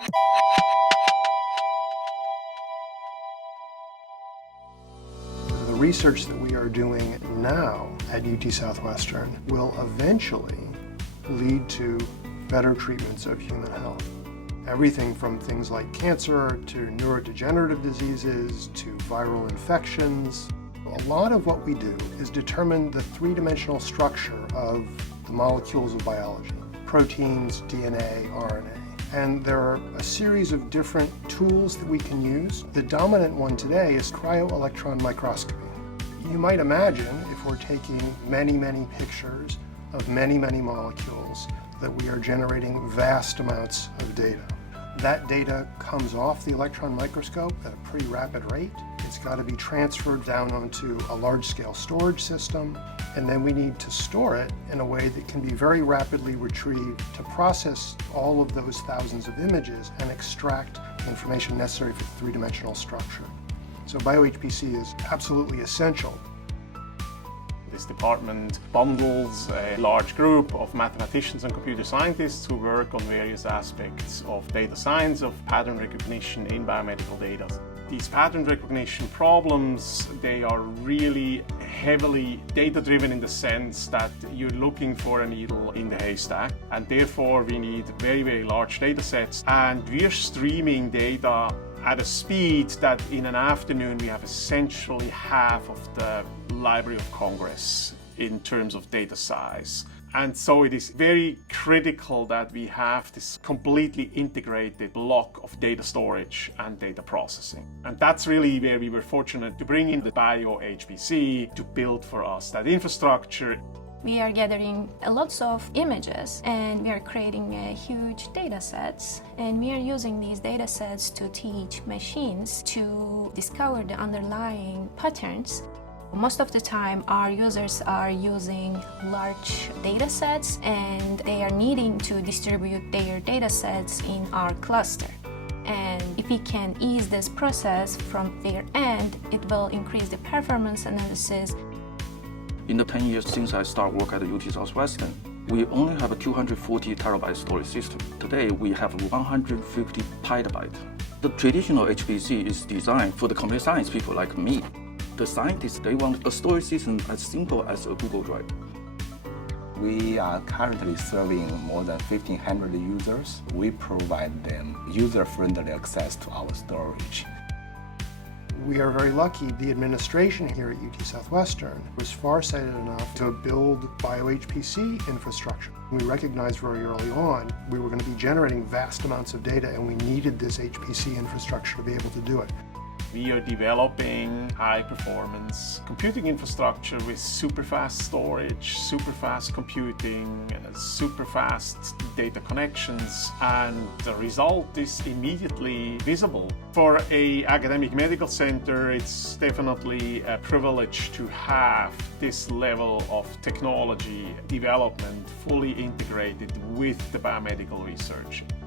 The research that we are doing now at UT Southwestern will eventually lead to better treatments of human health. Everything from things like cancer to neurodegenerative diseases to viral infections. A lot of what we do is determine the three-dimensional structure of the molecules of biology: proteins, DNA, RNA. And there are a series of different tools that we can use. The dominant one today is cryo-electron microscopy. You might imagine, if we're taking many, many pictures of many, many molecules, that we are generating vast amounts of data. That data comes off the electron microscope at a pretty rapid rate. It's got to be transferred down onto a large-scale storage system, and then we need to store it in a way that can be very rapidly retrieved to process all of those thousands of images and extract the information necessary for three-dimensional structure. So BioHPC is absolutely essential. This department bundles a large group of mathematicians and computer scientists who work on various aspects of data science, of pattern recognition in biomedical data. These pattern recognition problems, they are really heavily data-driven in the sense that you're looking for a needle in the haystack, and therefore we need very, very large data sets, and we're streaming data at a speed that in an afternoon we have essentially half of the Library of Congress in terms of data size. And so it is very critical that we have this completely integrated block of data storage and data processing. And that's really where we were fortunate to bring in the BioHPC to build for us that infrastructure. We are gathering lots of images and we are creating huge data sets, and we are using these data sets to teach machines to discover the underlying patterns. Most of the time our users are using large data sets and they are needing to distribute their data sets in our cluster. And if we can ease this process from their end, it will increase the performance analysis. In the 10 years since I started work at UT Southwestern, we only have a 240 terabyte storage system. Today we have 150 petabyte. The traditional HPC is designed for the computer science people like me. The scientists, they want a storage system as simple as a Google Drive. We are currently serving more than 1,500 users. We provide them user-friendly access to our storage. We are very lucky the administration here at UT Southwestern was farsighted enough to build BioHPC infrastructure. We recognized very early on we were going to be generating vast amounts of data, and we needed this HPC infrastructure to be able to do it. We are developing high-performance computing infrastructure with super-fast storage, super-fast computing, super-fast data connections, and the result is immediately visible. For an academic medical center, it's definitely a privilege to have this level of technology development fully integrated with the biomedical research.